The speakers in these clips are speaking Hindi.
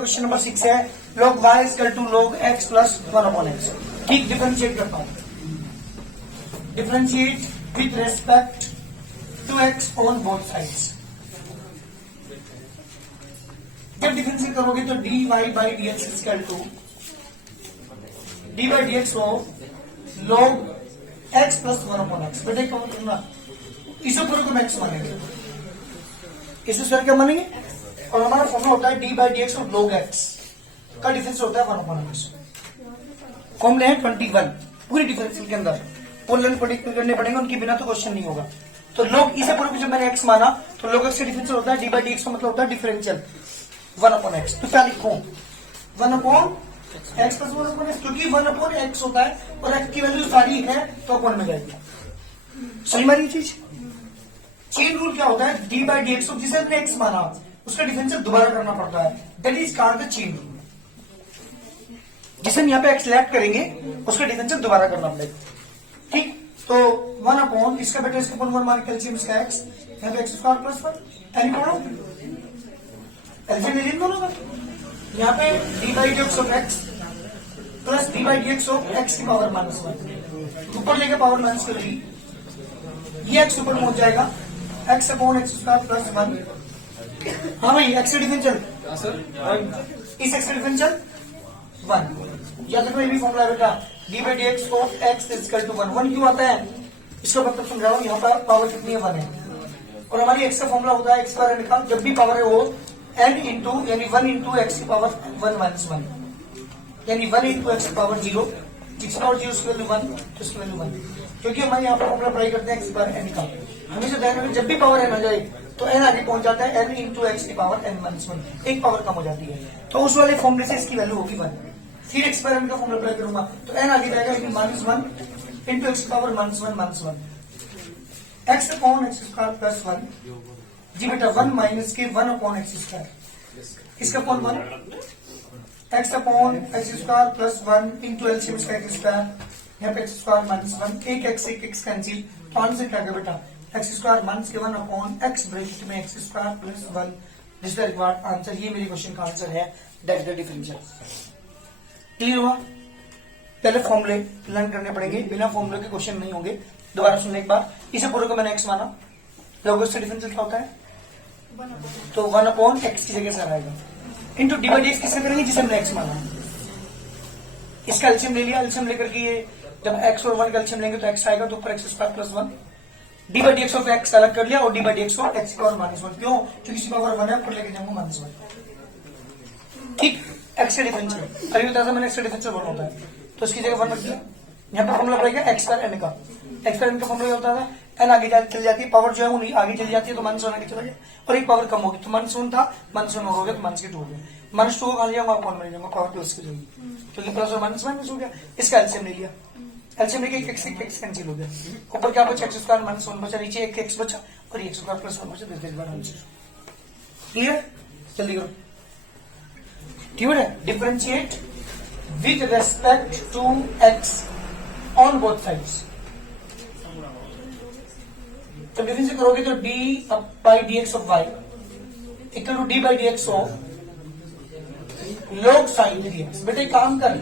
क्वेश्चन नंबर 6 है log y equal to log x plus 1/x। ठीक, डिफरेंशिएट करता हूं, differentiate with respect to x on both sides. जब डिफरेंशिएट करोगे तो dy by dx equal to dy by dx हो log x प्लस 1/x। बेटे क्या बोलूंगा, इसे पूरे को x मानेंगे, इसे सर क्या मानेंगे, और हमारा फॉर्मूला होता है डी बाई डी एक्स और log x का डिफरेंस होता है 1/x। फॉर्मूले हैं 21 पूरी डिफरेंशियल के अंदर, पोलर करने पड़ेंगे, उनके बिना तो क्वेश्चन नहीं होगा। तो log इसे पूरे को जब मैंने x माना तो log x का डिफरेंशियल होता है डी बाई डी एक्स का मतलब होता है डिफरेंशियल 1/x। तो क्या लिखूं 1/x प्लस 1/x, क्योंकि 1/x होता है और x की वैल्यू सारी है तो अपॉन में जाएगी। सही मानी चीज। चेन रूल क्या होता है, डी बाई डी एक्स जिसे हमने x माना उसका डिफरेंशियल दोबारा करना पड़ता है, that is called the chain rule. जिसे हम यहाँ पे x सिलेक्ट करेंगे उसका डिफरेंशियल दोबारा करना पड़ेगा। ठीक, तो 1/, इसका बेटा इसके ऊपर 1 मान कैल्शियम इसका x, यहाँ पे x² प्लस 1 एनी पढ़ो एल्सियम ले दोनों का, यहाँ पे D by d x of x plus d by d x of x की पावर -1, ऊपर लेके पावर -3, ये x ऊपर पहुंच जाएगा x/x² प्लस 1। हाँ भाई, x डिफरेंशियल इस x डिफरेंशियल 1। याद रखो ये भी फॉर्मूला है बेटा, d by d x of x equal to 1। 1 क्यों आता है इसका मतलब समझा रहा हूँ, यहाँ पर पावर कितनी है 1 है, और हमारी x का फॉर्मूला होता है x स्क्वायर एन का, जब भी पावर है वो n इंटू यानी 1 इंटू एक्स की पावर 1 माइनस 1, यानी 1 इंटू एक्स की पावर 0, जिसका और 0 उसकी वैल्यू 1 तो उसकी वैल्यू 1। क्योंकि हमारे यहाँ पर फॉर्मूला अप्लाई करते हैं x स्क्वायर एन का, हमेशा ध्यान रखें जब भी पावर n आ जाए तो n आगे पहुंच जाता है n इंटू एक्स की पावर n माइनस 1, एक पावर कम हो जाती है, तो उस वाले फॉर्मूले से इसकी वैल्यू होगी 1। फिर x स्क्वायर एन का फॉर्मूला अप्लाई करूंगा तो n आगे जाएगा लेकिन -1 इंटू एक्स की power -1 x upon x square plus 1। जी बेटा 1 माइनस के 1 अपॉन एक्स स्क्वायर, इसका upon 1 x upon x square plus 1 into LCM इसका एक्स स्क्वायर, यहाँ पे एक्स स्क्वायर -1, एक x कैंसिल, तो आंसर क्या है बेटा एक्स स्क्वायर माइनस के 1 अपॉन एक्स ब्रैकेट में x square plus 1, this the required answer. ये मेरे क्वेश्चन का आंसर है, that is the differential. Clear हुआ? पहले फॉर्मूले लर्न करने पड़ेंगे, बिना फॉर्मूले के क्वेश्चन नहीं होंगे। दोबारा सुनने एक बार, इसे पूरे को मैंने x माना, log x का डिफरेंशियल क्या होता है, तो 1/x की जगह से आएगा into d by d x किससे करेंगे, जिसे हमने x माना। इसका एलसीएम ले लिया, एलसीएम लेकर के ये जब x और 1 का एलसीएम लेंगे तो x आएगा, तो ऊपर x square plus 1, D by d x of x अलग कर लिया और D by d x of x की पावर -1। क्यों? क्योंकि इसकी पावर 1 है, ऊपर लेके जाऊंगा -1। ठीक, x का डिफरेंशियल अभी बताया था मैंने, x का डिफरेंशियल 1 होता है, तो इसकी जगह 1 रख दिया। यहाँ पे फॉर्मूला अप्लाई किया x स्क्वायर n का, x स्क्वायर n का फॉर्मूला होता है n आगे चल जाती है, पावर जो है वो आगे चली जाती है, तो -1 आगे चला गया, और एक पावर कम होगी तो -1 था, -1 और हो गया तो -2 हो गया, -2 को खा लिया अपॉन में जाऊंगा, पावर प्लस की जाएगी, क्योंकि प्लस और माइनस हो गया। इसका एलसीएम ले लिया, एलसीएम लेके x कैंसिल हो गया, ऊपर क्या बचा x स्क्वायर -1 बचा, नीचे एक x बचा और x स्क्वायर प्लस 1 बचा, दिस इज आंसर। क्लियर? जल्दी करो। ठीक है, differentiate with respect to x on both sides. तो डिफरेंशिएट करोगे तो d by d x of y equal to d by d x of log sin 3x। बेटे काम कर,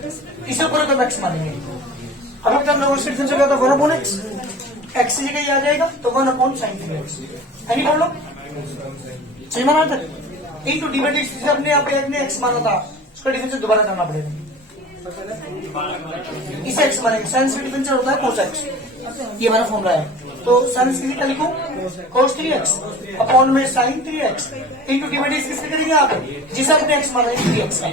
इसे पूरे को x मानेंगे। अब तक लोग इससे डिफरेंशिएट करता 1/x, x की जगह आ जाएगा तो 1/sin 3x, यानी बोल लो सही माना था। Into d by d x अपने आप ने x माना था, उसका डिफरेंशिएट दोबारा करना पड़ेगा, इसे x मानेंगे। साइन का डिफरेंशिएट होता है cos x, ये हमारा फॉर्मूला है, तो साइन की क्या लिखो cos 3x अपॉन में sin 3x into d by d x किससे करेंगे आप, जिसे आपने x माना है 3x का,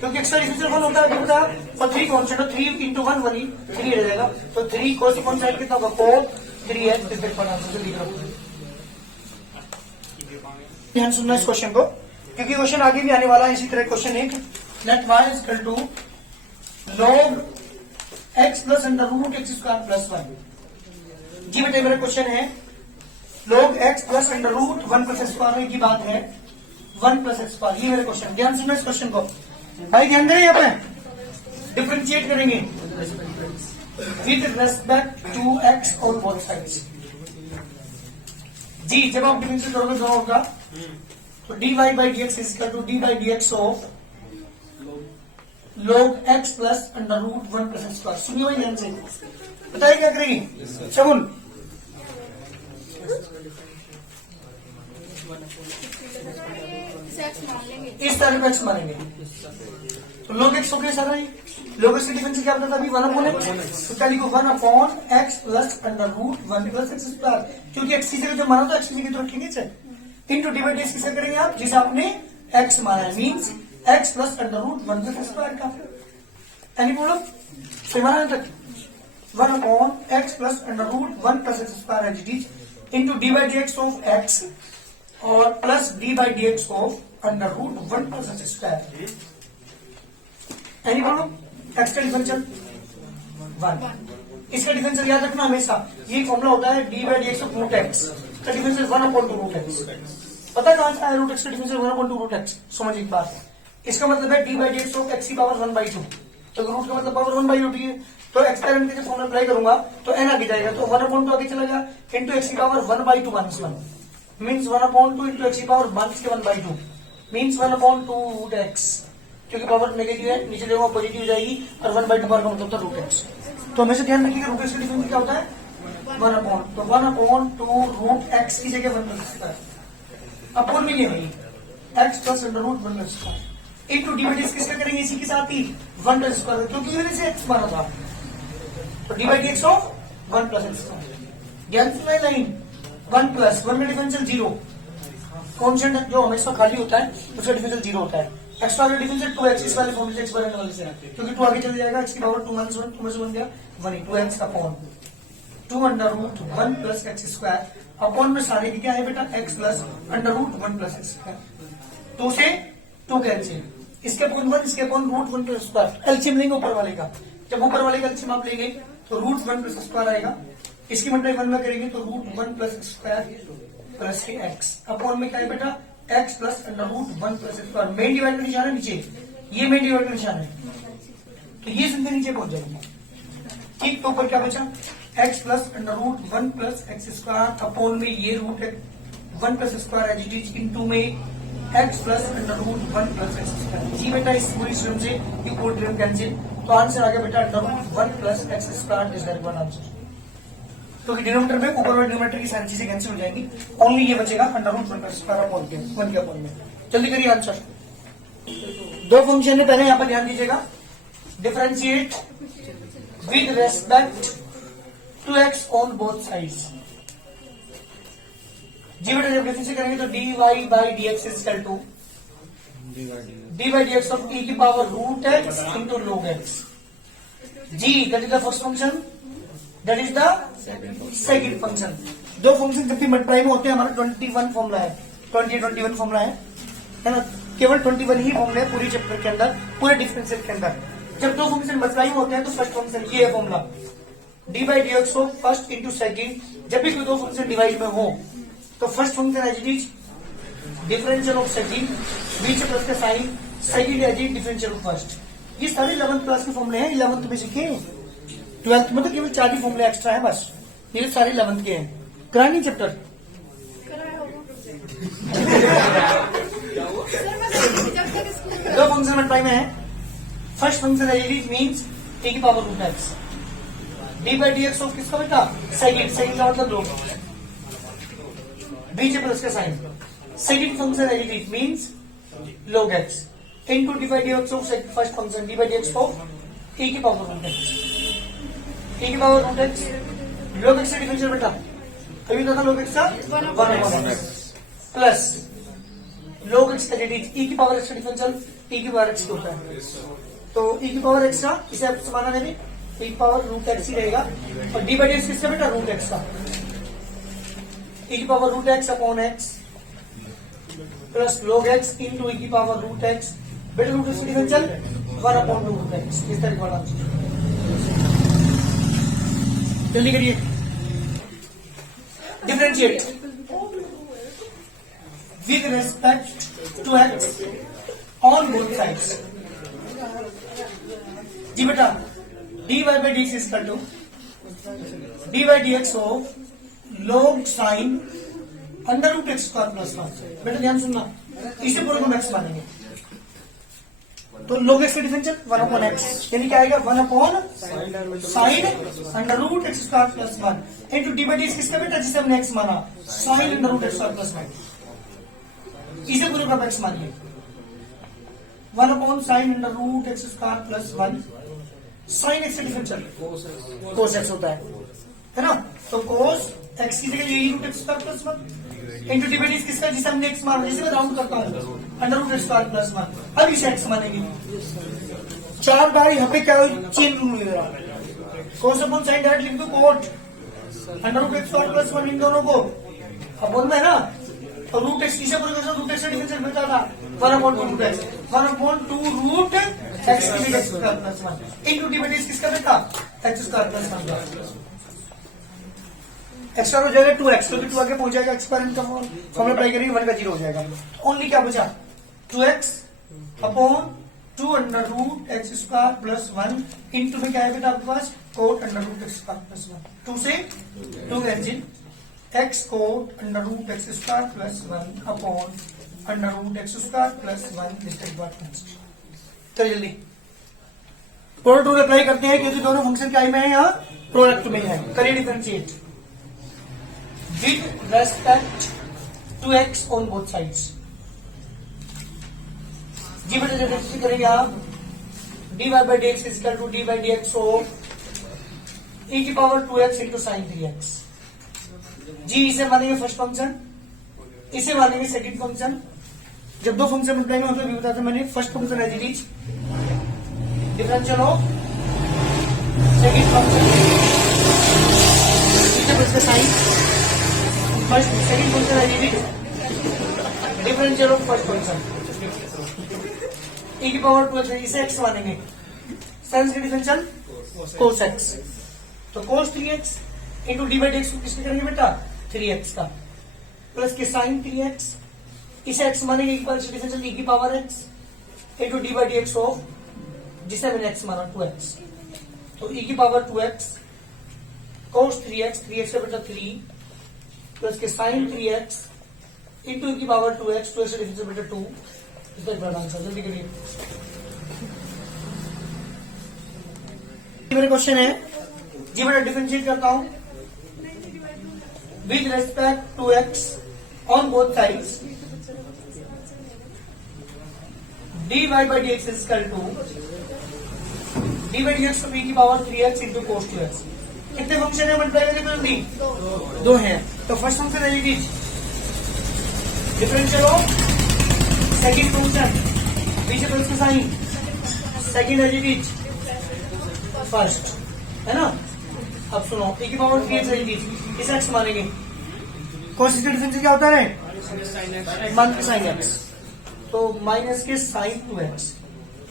क्योंकि x का डिफरेंशियल 1 होता है बेटा, और 3 कांस्टेंट, तो 3 इंटू 1 1 3 रह जाएगा, तो 3 cos कौन साइड कितना होगा cos 3x, इस पर आंसर लिख रहा। ध्यान सुनना इस क्वेश्चन को, क्योंकि क्वेश्चन आगे भी आने वाला है इसी तरह। क्वेश्चन एक, let y equal to log x plus under root x square plus 1। जी बेटे मेरा क्वेश्चन है log x plus under root 1 plus x square की बात है, 1 प्लस एक्स स्क्वायर, ये मेरा क्वेश्चन। ध्यान सुनना इस क्वेश्चन को भाई, ध्यान दें। यहाँ पे डिफरेंशिएट करेंगे with respect to x on both sides. जी जब आप डिफरेंशिएट करोगे दोनों का तो dy by dx is equal to d by d x of log x plus under root 1 plus x square. सुनिए भाई ध्यान से, बताइए क्या करेंगे शगुन। इस तरह का एक्स मानेंगे तो log x हो गया सारा ही। log x की डिफरेंस क्या होता था अभी 1 अपॉन x, तो क्या लिखो 1 upon x plus under root 1 plus x square, क्योंकि x की जगह जो माना तो x की जगह तो रखेंगे सर। इनटू डिवाइड किससे करेंगे आप, जिसे आपने x माना है, means x plus under root 1 plus square का। एनी बोलो सही माना है तक 1 upon x plus under root 1 plus x square as it is into d by d x of x और plus d by d x of under root 1 plus x square. Any बोलो x का डिफरेंशियल 1, इसका डिफरेंशियल याद रखना हमेशा, ये फॉर्मूला होता है d by d x of root x का differential 1 upon two root x. पता है कहां से आया रूट एक्स का differential 1 upon two root x, समझ एक बात। इसका मतलब है d by d x of x की पावर 1/2, तो रूट का मतलब पावर 1/2 होती है, तो एक्स पैरेंट के फॉर्मूला अप्लाई करूंगा तो एन आगे जाएगा, तो 1 अपॉन टू आगे चला गया इंटू एक्स की power 1/2 minus 1 means 1 upon two into x की power 1/2 means 1 upon two root x, क्योंकि पावर नेगेटिव है नीचे देखो पॉजिटिव हो जाएगी और 1/2 पावर का मतलब था रूट एक्स। तो हमेशा ध्यान रखिएगा रूट एक्स का डिफरेंस क्या होता है 1 अपॉन, तो 1 अपॉन टू रूट एक्स की जगह 1 प्लस स्क्वायर अपॉन में ये नहीं x plus under root 1 plus square into divide किसका करेंगे इसी के साथ ही 1 प्लस स्क्वायर, क्योंकि मैंने से एक्स माना था, तो D by d x of 1 plus x square. ध्यान से लाइन 1 प्लस 1 का डिफरेंशियल 0, कॉन्स्टेंट जो हमेशा खाली होता है उसका डिफरेंशियल 0 होता है। एक्स वाला डिफरेंशियल 2x, इस वाले फॉर्मूले से एक्स वाले वाले से, क्योंकि 2 आगे चले जाएगा, एक्स की पावर 2 माइनस 1 2 में से बन गया 1, 2x upon 2 under root 1 plus x square upon में सारे की क्या है बेटा x plus under root 1 plus x square. 2 से 2 कैंसिल, इसके अपॉन 1 इसके upon root 1 plus square LCM लेंगे ऊपर वाले का, जब ऊपर वाले का एलसीएम आप लेंगे तो रूट 1 प्लस स्क्वायर आएगा, इसकी मल्टीप्लाई 1 में करेंगे तो रूट 1 प्लस स्क्वायर प्लस के x अपॉन में क्या है बेटा x plus under root 1 plus square. Main divide का निशान है नीचे, ये मेन डिवाइड का निशान है, तो ये संख्या नीचे पहुंच जाएगी। ठीक, तो ऊपर क्या बचा x plus under root 1 plus x square upon में ये root 1 plus square as it is into में x plus under root 1 plus x square. जी बेटा इस पूरी टर्म से ये पूरी टर्म कैंसिल, तो आंसर आ गया बेटा under root 1 plus x square is that one answer. तो डिनोमिनेटर में ऊपर वाले डिनोमिनेटर की सारी चीजें कैंसिल हो जाएंगी, ओनली ये बचेगा under root 1 plus square upon के 1 के अपॉन में। जल्दी करिए आंसर। दो फंक्शन है, पहले यहां पर ध्यान दीजिएगा, differentiate with respect to x on both sides. जी बेटा जब डिफरेंशिएट करेंगे तो d y by d x is equal to d by d x of e की power root x into log x. जी that is the first function, that is the second function. दो फंक्शन जब भी मल्टीप्लाई में होते हैं हमारा 21 फॉर्मूला है, 21 फॉर्मूला है ना, केवल 21 ही फॉर्मूला है पूरी चैप्टर के अंदर, पूरे डिफरेंशियल के अंदर। जब दो फंक्शन मल्टीप्लाई में होते हैं तो फर्स्ट फंक्शन ये है formula d by d x of first into second. जब भी कोई दो फंक्शन डिवाइड में हो तो first function as it is differential of second, बीच प्लस का sign, second as it differential of first. ये सारे 11th क्लास के फॉर्मूले हैं, 11th में सीखे, 12th में तो केवल 4 ही फॉर्मूले एक्स्ट्रा है बस, ये सारे 11th के हैं। करानी चैप्टर दो फंक्शन मल्टीप्लाई में है, first function as it is means a की power root x, d by d x of किसका बेटा सेकंड, सेकंड का मतलब लोग, बीच प्लस का sign, second function as it is means log x into d by dx of first function d by dx of e की पावर रूट x, e की power root x log x से डिफरेंशियल बेटा कभी था log x का 1/x प्लस log x का डिफरेंशियल e की पावर x का डिफरेंशियल e की पावर x होता है, तो e की पावर x का इसे आप समाना देंगे e की पावर रूट x ही रहेगा, और d by dx किसका बेटा रूट x का, e की power root x upon x plus log x into e की पावर रूट एक्स, बेटा root x differential 1 upon root x, इस तरह का आंसर। जल्दी करिए, differentiate with respect to x on both sides. जी बेटा d y by d x is equal to d by d x of log sign under root x square plus 1। बेटा ध्यान सुनना, इसे पूरे को x मानेंगे तो log x का डिफरेंशियल 1/x यानी क्या आएगा 1/sin under root x square plus 1 into d by d किसका बेटा जिसे हमने x माना sin under root x square plus 1 इसे पूरे का x मानिए 1/sin under root x square plus 1 sin x का डिफरेंशियल cos x होता है ना तो cos x की जगह यही root x square plus 1 into d by d किसका जिसे हमने x माना जिसे मैं राउंड करता हूँ under root x square plus 1 अब इसे x मानेंगे 4 बार यहाँ पे क्या चेन रूल ले रहा कौन सा साइन डायरेक्ट लिख दो cot under root x square plus 1 इन दोनों को अब बोलना है ना तो रूट एक्स किसे पूरे रूट एक्स का डिफरेंशियल मिलता था 1/2 root x 1/2 root x square plus 1 into d by d किसका बेटा एक्स स्क्वायर प्लस 1 एक्स्ट्रा हो जाएगा 2x तो भी 2 आगे पहुंच जाएगा एक्सपेरिमेंट का फॉर्मूला अप्लाई करेंगे 1 का 0 हो जाएगा ओनली क्या बचा 2x upon 2 under root x square plus 1 into में क्या है बेटा आपके पास कोट under root x square plus 1 2 से 2 कैंसिल x कोट under root x square plus 1 upon under root x square plus 1 distance बार चलिए जल्दी प्रोडक्ट रूल अप्लाई करते हैं क्योंकि दोनों फंक्शन क्या में है यहाँ प्रोडक्ट में है करिए differentiate with respect to x on both sides जी बेटा जब डिफरेंशिएट करेंगे आप dy by dx is equal to d by dx of e की power 2x into sin 3x जी इसे मानेंगे फर्स्ट फंक्शन इसे मानेंगे सेकंड फंक्शन जब दो फंक्शन मिलाएंगे मतलब भी बताते मैंने first function as it is differential of second function इसका साइन फर्स्ट सेकंड फंक्शन है ये differential of first function e की पावर 2x इसे x मानेंगे साइन का डिफरेंशियल cos x तो cos 3x into d by d x किसके करेंगे बेटा 3x का प्लस के साइन 3x इसे x मानेंगे डिफरेंशियल e की power x into d by d x of जिसे मैंने x माना 2x तो e की पावर 2x cos 3x का बेटा 3 प्लस के साइन 3x इंटू की पावर 2x 2x से डिफरेंशियल बेटा 2 इसका बड़ा आंसर जल्दी करिए मेरा क्वेश्चन है जी बेटा डिफरेंशिएट करता हूं with respect to x on both sides dy by dx is equal to dy by dx e की power 3x into cos 2x कितने फंक्शन है मल्टीप्लाई करके जल्दी दो हैं तो फर्स्ट फंक्शन है ये डिफरेंशियल ऑफ सेकंड फंक्शन पीछे प्लस का साइन सेकंड है ये फर्स्ट है ना अब सुनो e की पावर 3x है ये इस x मानेंगे cos का डिफरेंशियल क्या होता है माइनस के साइन x तो माइनस के sine 2x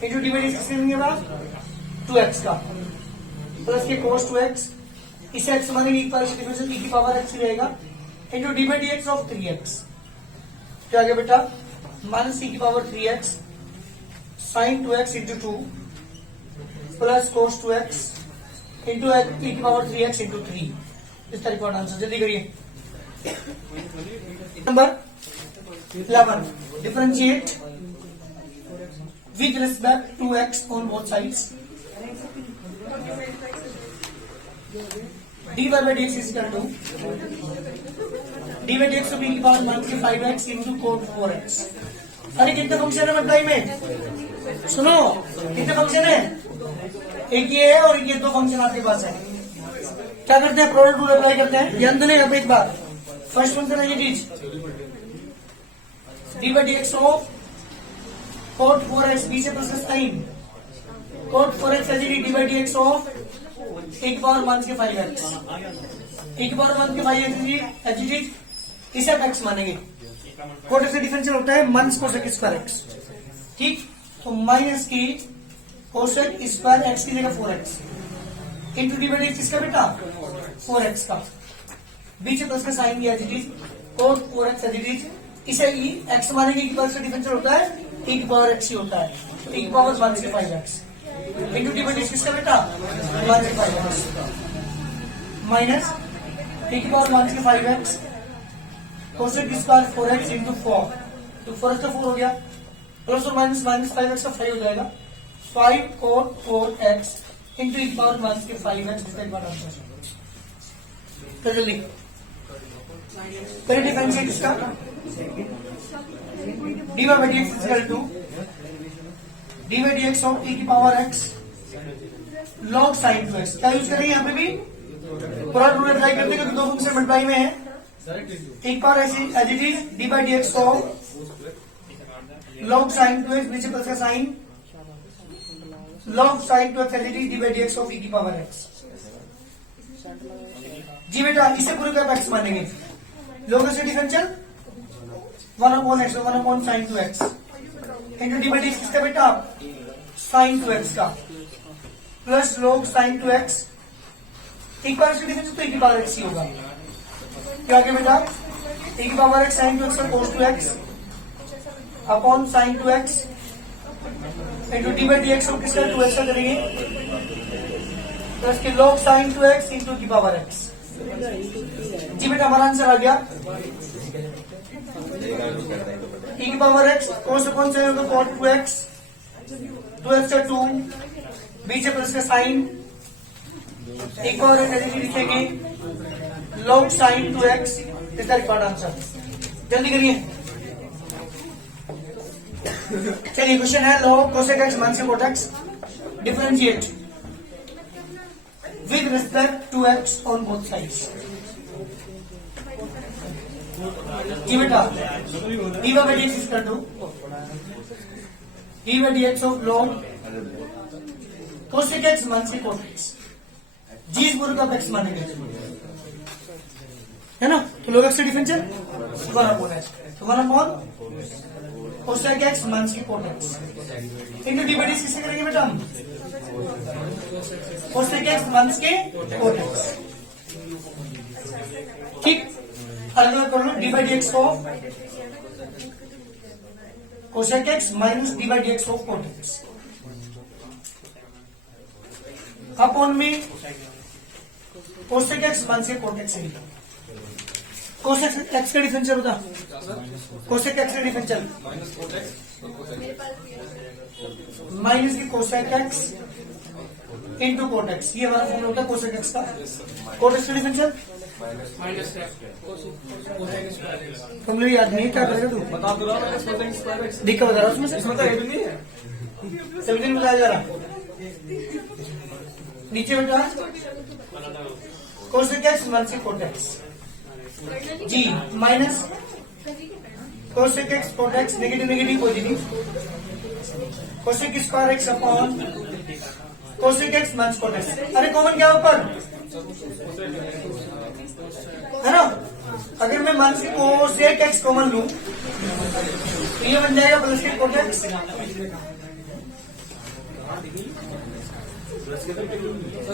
into d by d किसके बाद 2x का प्लस के cos 2x इसे x मानेंगे डिफरेंशियल e की पावर x रहेगा into d by d x of 3x क्या आ गया बेटा माइनस e की power 3x sine 2x into 2 plus cos 2x into e की पावर 3x इंटू 3 इस तरीके का आंसर जल्दी करिए number 11 differentiate with respect to x on both sides dy by dx is equal to dy by dx की पावर माइनस के 5x इंटू cos 4x अरे कितने फंक्शन है मल्टीप्लाई में सुनो कितने फंक्शन है एक ये है और ये दो फंक्शन आपके पास है क्या करते हैं प्रोडक्ट रूल अप्लाई करते हैं ध्यान देने यहाँ पे एक बार फर्स्ट फंक्शन है ये चीज dy by dx of cos 4x beach plus sign cos 4x है dy by dx ऑफ एक पावर माइनस के 5x एक पावर माइनस के 5x इसे आप x मानेंगे कोट से डिफरेंशियल होता है माइनस कोसेक स्क्वायर x ठीक तो माइनस की कोसेक स्क्वायर x की जगह 4x into d by d किसका बेटा 4x का बीच प्लस का साइन दिया कोट 4x एडिट इसे x मानेंगे की पावर से डिफरेंशियल होता है e की पावर x ही होता है e की पावर माइनस के 5x into d by d किसका बेटा माइनस के 5x माइनस e की पावर माइनस के 5x cosec square 4x into 4 तो फर्स्ट का 4 हो गया, प्लस और माइनस माइनस 5x का 5 हो जाएगा, 5 cot 4x into e power minus के 5x, जिसका एक बार आंसर तो जल्दी करें डिफरेंशिएट इसका, dy by dx is equal to dy by dx of e की power x log sin 2x। क्या यूज करेंगे यहाँ पे भी प्रोडक्ट रूल अप्लाई करते क्योंकि दो फंक्शन मल्टीप्लाई में है। एक बार ऐसे as it is d by d x of log sin 2x, नीचे प्लस का sine, log sin 2x as it is d by d x of e की पावर x। जी बेटा इसे पूरे का x मानेंगे, लोग से differential 1/x 1 sin 2x into d by d x किसका बेटा sin 2x का प्लस log sin 2x, एक बार इसका डिफरेंस तो e की पावर x ही होगा। क्या आगे बेटा e की पावर x sin 2x का cos 2x upon sin 2x into d by d x को किसका 2x का करेंगे प्लस के log sin 2x इंटू की पावर x। जी बेटा हमारा आंसर आ गया e की power x cos upon sin होगा cot 2x, 2x का 2 बीच प्लस का साइन, एक और लिखेंगे log sin 2x, इसका रिकॉर्ड आंसर। जल्दी करिए, चलिए क्वेश्चन है log cosec x minus cot x differentiate with respect to x on both sides. जी बेटा डी बाई डी एक्स कर दो, d by d x of log cosec x minus cot x, जी इस पूरे का x मानेंगे है ना, तो log x से डिफरेंशियल 1/x, तो 1/cosec x minus cot x into d by D किससे करेंगे बेटा हम cosec x minus cot x। ठीक, अलग अलग कर लो, डी बाई डी एक्स को cosec x minus D by d x of cot x upon में cosec x minus cot x है। cosec x का डिफरेंशियल होता cosec x का डिफरेंशियल माइनस की cosec x into cot x, ये हमारा फॉर्मूला होता है cosec x का। cot x का डिफरेंशियल फॉर्मूला याद नहीं, क्या करेगा तू बता दो, दिख का बता रहा उसमें से सभी दिन बताया जा रहा। नीचे बेटा cosec x minus cot x, जी minus cosec x cot x, negative negative positive, cosec square x upon cosec x minus cot x। अरे कॉमन क्या ऊपर है ना, अगर मैं माइनस cosec x कॉमन लूं तो ये बन जाएगा प्लस के cot x।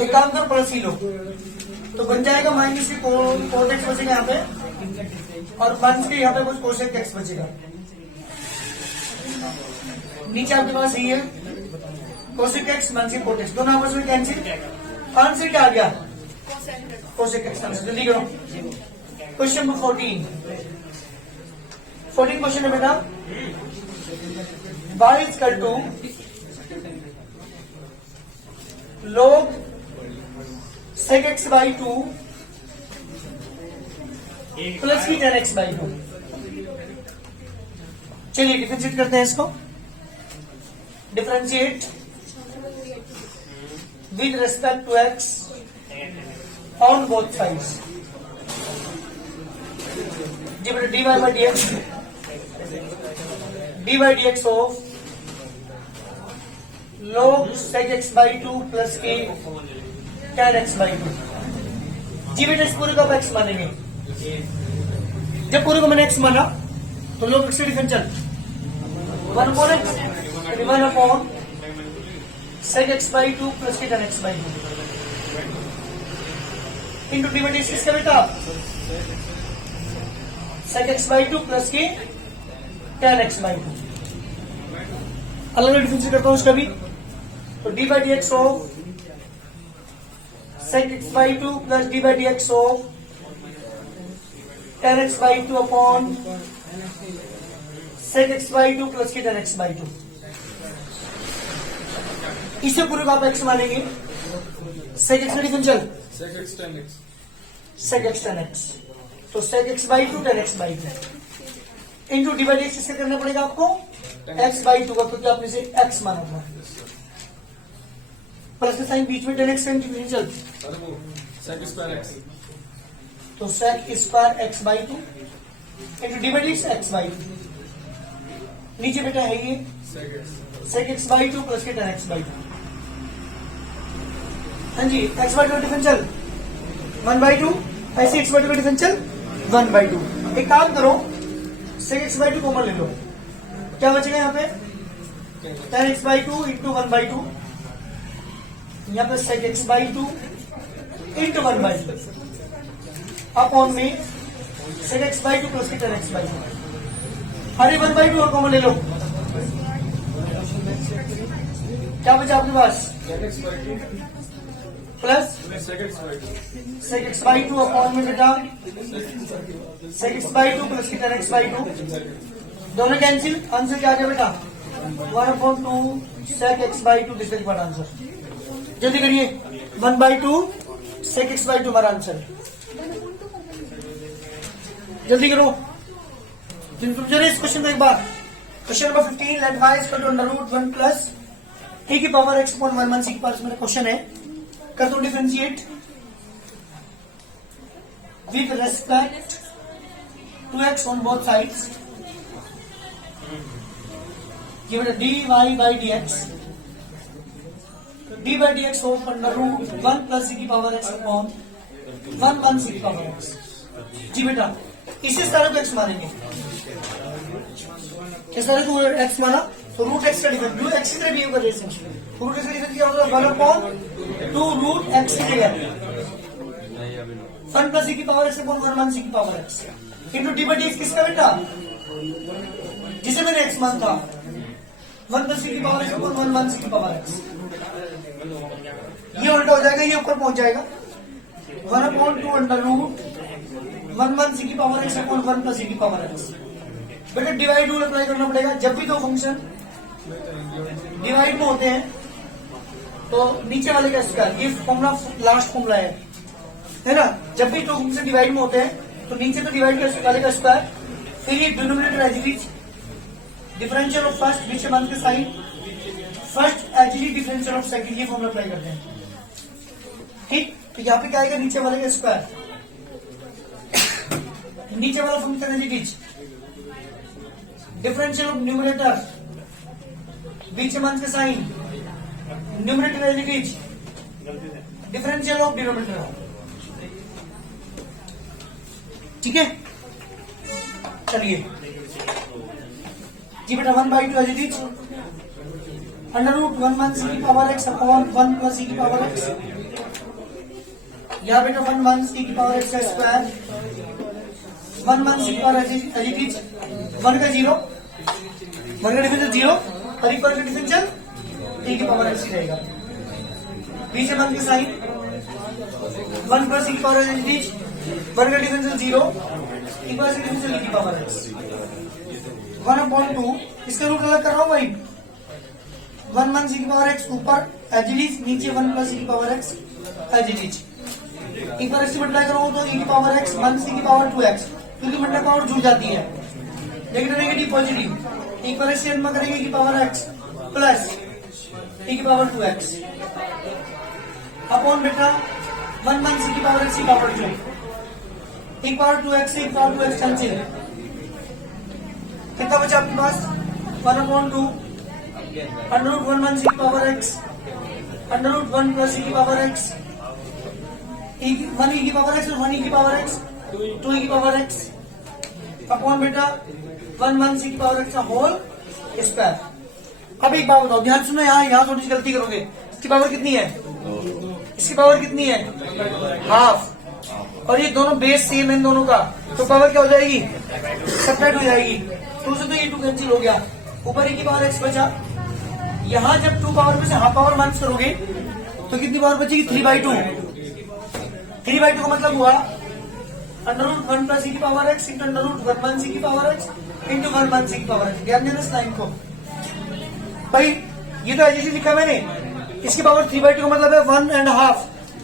एक काम करो प्लस ही लो तो बन जाएगा माइनस की cot x बचेगा यहाँ पे और माइनस के यहाँ पे कुछ cosec x बचेगा। नीचे आपके पास ये है cosec x माइनस की cot x, दोनों आपस में कैंसिल, आंसर क्या आ गया cosec x आंसर। जल्दी करो क्वेश्चन नंबर 14 क्वेश्चन है बेटा, y is equal to log sec x by 2 plus की tan x by 2। चलिए डिफरेंशिएट करते हैं इसको, differentiate with respect to x on both sides. जी बेटा d y by d x of log sec x by 2 plus के tan x by 2। जी बेटा इस पूरे का x मानेंगे, जब पूरे को मैंने x माना तो log x से differential 1/x 1 sec x by 2 plus के tan x by 2 into d by d x किसका बेटा sec x by 2 प्लस के tan x by 2। अलग अलग डिफरेंशिएट करता हूं उसका भी, तो D by d x of sec x by 2 plus d by d x of tan x by 2 upon sec x by 2 plus की tan x by 2। इसे पूरे को आप x मानेंगे, sec x का differential sec x tan x sec x tan x, तो sec x by 2 tan x by 2 into d by x किससे करना पड़ेगा आपको, x by 2 का, क्योंकि आपने इसे x माना था, प्लस का साइन बीच में tan x का डिफरेंशियल, अरे वो sec square x तो sec square x by 2 into d by x x by 2, नीचे बेटा है ये sec x by 2 प्लस के tan x by 2। हाँ जी, x by 2 का डिफरेंशियल 1 by 2, ऐसे x by 2 का डिफरेंशियल 1 by 2। एक काम करो, sec x by 2 कॉमन ले लो, क्या बचेगा यहाँ पे, tan x by 2 into 1 by 2, यहाँ पे sec x by 2 into 1 by 2 upon में sec x by 2 प्लस की tan x by 2। अरे 1 by 2 और कॉमन ले लो, क्या बचा आपके पास, tan x by 2 plus sec x by 2 sec x by 2 upon में बेटा sec x by 2 प्लस की tan x by 2, दोनों कैंसिल, आंसर क्या आ गया बेटा 1/2 sec x by 2, this is what answer. जल्दी करिए, 1/2 sec x by 2 हमारा आंसर, जल्दी करो। चलिए इस क्वेश्चन को एक बार, question number 15, let y equal to under root 1 plus a की पावर x अपॉन 1 c के पास मेरा क्वेश्चन है, कर दो differentiate with respect to x on both sides, ये बेटा dy by dx, d by dx of under root 1 plus c की पावर x अपॉन 1 c की पावर x। जी बेटा, इसी तरह को x मानेंगे, इस तरह को x माना तो रूट x का डिफरेंस, रूट x की तरह बिहेव कर रहे हैं, रूट x का डिफरेंस क्या होगा 1 अपॉन 2 रूट x की जगह 1 प्लस c की पावर x अपॉन 1 c की power x into d by d x किसका बेटा, जिसे मैंने x मान था 1 प्लस c की पावर x अपॉन 1 c की पावर x, ये उल्टा हो जाएगा, ये ऊपर पहुंच जाएगा 1 अपॉन 2 अंडर रूट 1 c की power x upon 1 plus c की पावर x। बेटा डिवाइड रूल अप्लाई करना पड़ेगा, जब भी दो फंक्शन डिवाइड में होते हैं तो नीचे वाले का स्क्वायर, ये फॉर्मूला लास्ट फॉर्मूला है ना, जब भी दो फंक्शन डिवाइड में होते हैं तो नीचे तो डिवाइड वाले का स्क्वायर, फिर ये denominator as it is differential of first बीच में के sign, first as it is differential of second, ये फॉर्मूला अप्लाई करते हैं। ठीक, तो यहाँ पे क्या आएगा, नीचे वाले का स्क्वायर, नीचे वाला function as it is differential of numerator बीच में के sign, numerator as it is differential of denominator. ठीक है, चलिए जी बेटा 1/2 as it is under root 1 c की power x upon 1 plus c की पावर x, यहाँ बेटा 1 c की पावर x का स्क्वायर 1 c की पावर एज इट इज 1 का 0, 1 का डिफरेंशियल 0 और इक्वल का डिफरेंशियल t की पावर x रहेगा, बीच में 1 के साइन 1 प्लस c की पावर एज इट इज 1 का डिफरेंशियल 0 इक्वल का डिफरेंशियल e की पावर x 1/2, इसका रूट अलग कर रहा हूं भाई, 1 c की पावर x ऊपर एज इट इज, नीचे 1 प्लस c की power x as it is, equal से मल्टीप्लाई करो तो e की पावर x 1 c की पावर 2x, क्योंकि मल्टीप्लाई पावर जुड़ जाती है, नेगेटिव नेगेटिव पॉजिटिव, इक्वल से जन्म करेंगे e की पावर x प्लस e की पावर 2x अपॉन बेटा 1 c की पावर x की पावर 2, e की पावर 2x से e की पावर 2x कैंसिल, कितना बचा आपके पास 1/2 अंडर रूट 1 c की power x under root 1 plus c की पावर x, 1 e की पावर x और 1 e की पावर x 2 e की पावर x अपॉन बेटा 1 c की पावर x का होल स्क्वायर। अब एक बात बताओ, ध्यान सुनो, यहाँ थोड़ी सी गलती करोगे, इसकी पावर कितनी है, इसकी पावर कितनी है हाफ, और ये दोनों बेस सेम है इन दोनों का, तो पावर क्या हो जाएगी सेपरेट हो जाएगी, 2 से तो ये 2 कैंसिल हो गया, ऊपर e की पावर x बचा, यहाँ जब 2 पावर में से हाफ पावर माइनस करोगे तो कितनी पावर बचेगी 3/2, 3/2 का मतलब हुआ अंडर रूट 1 प्लस ई की power x into under root 1 minus e की power x into 1 minus e की पावर एक्स। ध्यान देना इस लाइन को भाई, ये तो ऐसे लिखा मैंने, इसकी पावर 3/2 का मतलब है 1.5,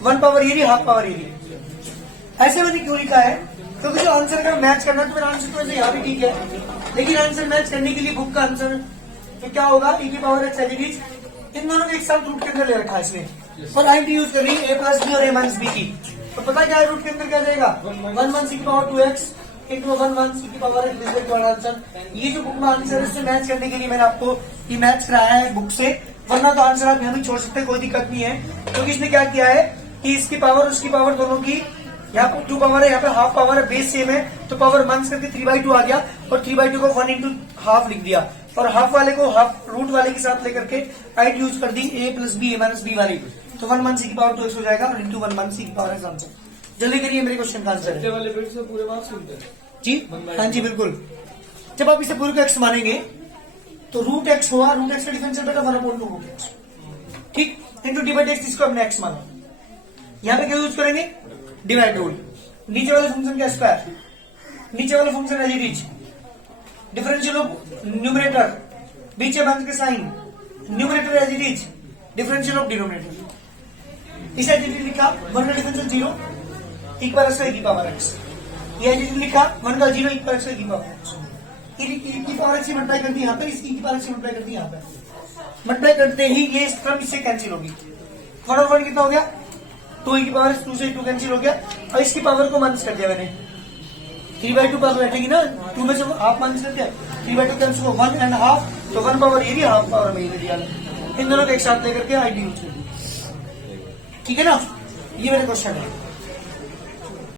1 पावर ये रही, हाफ पावर ये रही। ऐसे मैंने क्यों लिखा है, क्योंकि जो आंसर का मैच करना है तो मेरा आंसर तो ऐसे यहाँ भी ठीक है, लेकिन आंसर मैच करने के लिए बुक का आंसर तो क्या होगा, ई की power x as it is, इन दोनों को एक साथ रूट के अंदर ले रखा है इसमें, और आई यूज कर रही है ए प्लस बी और ए माइनस बी की। तो पता क्या है रूट के अंदर क्या जाएगा, 1 1 की पावर 2x इंटू 1 1 की power x, this is answer. ये जो बुक में आंसर है उससे मैच करने के लिए मैंने आपको ये मैच कराया है बुक से, वरना तो आंसर आप यहाँ भी छोड़ सकते हैं, कोई दिक्कत नहीं है। क्योंकि इसने क्या किया है कि इसकी पावर उसकी पावर दोनों की, यहाँ पे 2 पावर है, यहाँ पे हाफ पावर है, बेस सेम है, तो पावर माइनस करके 3/2 आ गया, और 3/2 को 1 इंटू हाफ लिख दिया, और हाफ वाले को हाफ रूट वाले के साथ लेकर के हाइट यूज कर दी ए प्लस बी ए माइनस बी वाली, तो 1 1 की पावर 2x हो जाएगा, और इंटू 1 1 की पावर एक्स आंसर। जल्दी करिए, मेरे क्वेश्चन का आंसर छठे है वाले पेज से पूरे मार्क्स मिलते हैं। जी, हाँ जी बिल्कुल। जब आप इसे पूरे को एक्स मानेंगे तो रूट एक्स हुआ, रूट एक्स का डिफरेंशियल बेटा 1/2 रूट एक्स, ठीक, इंटू डिवाइड एक्स, इसको हमने एक्स माना। यहाँ पे क्या यूज करेंगे, डिवाइड रूल। नीचे वाला फंक्शन क्या स्क्वायर, नीचे वाला function as it is, differential of numerator, बीच में के sign, numerator as it is, differential of denominator. इसे एज इट इज लिखा, 1 का डिफरेंशियल 0 इक्वल टू e की पावर x, ये एज इट इज लिखा 1 का 0 इक्वल टू e की पावर x, e की पावर x से मल्टीप्लाई करती है यहाँ पे, इसकी की पावर x से मल्टीप्लाई करती है यहाँ पे, मल्टीप्लाई करते ही ये टर्म इससे कैंसिल होगी, 1 और 1 कितना हो गया, 2 की पावर 2 से 2 कैंसिल हो गया, और इसकी पावर को माइनस कर दिया मैंने, 3/2 पावर बैठेगी ना, 2 में से हाफ माइनस कर दिया, 3/2 कैंसिल हो 1.5, तो 1 पावर ये भी हाफ पावर में ये दिया, इन दोनों को एक साथ लेकर के आई डी यूज कर दी, ठीक है ना। ये मेरा क्वेश्चन है।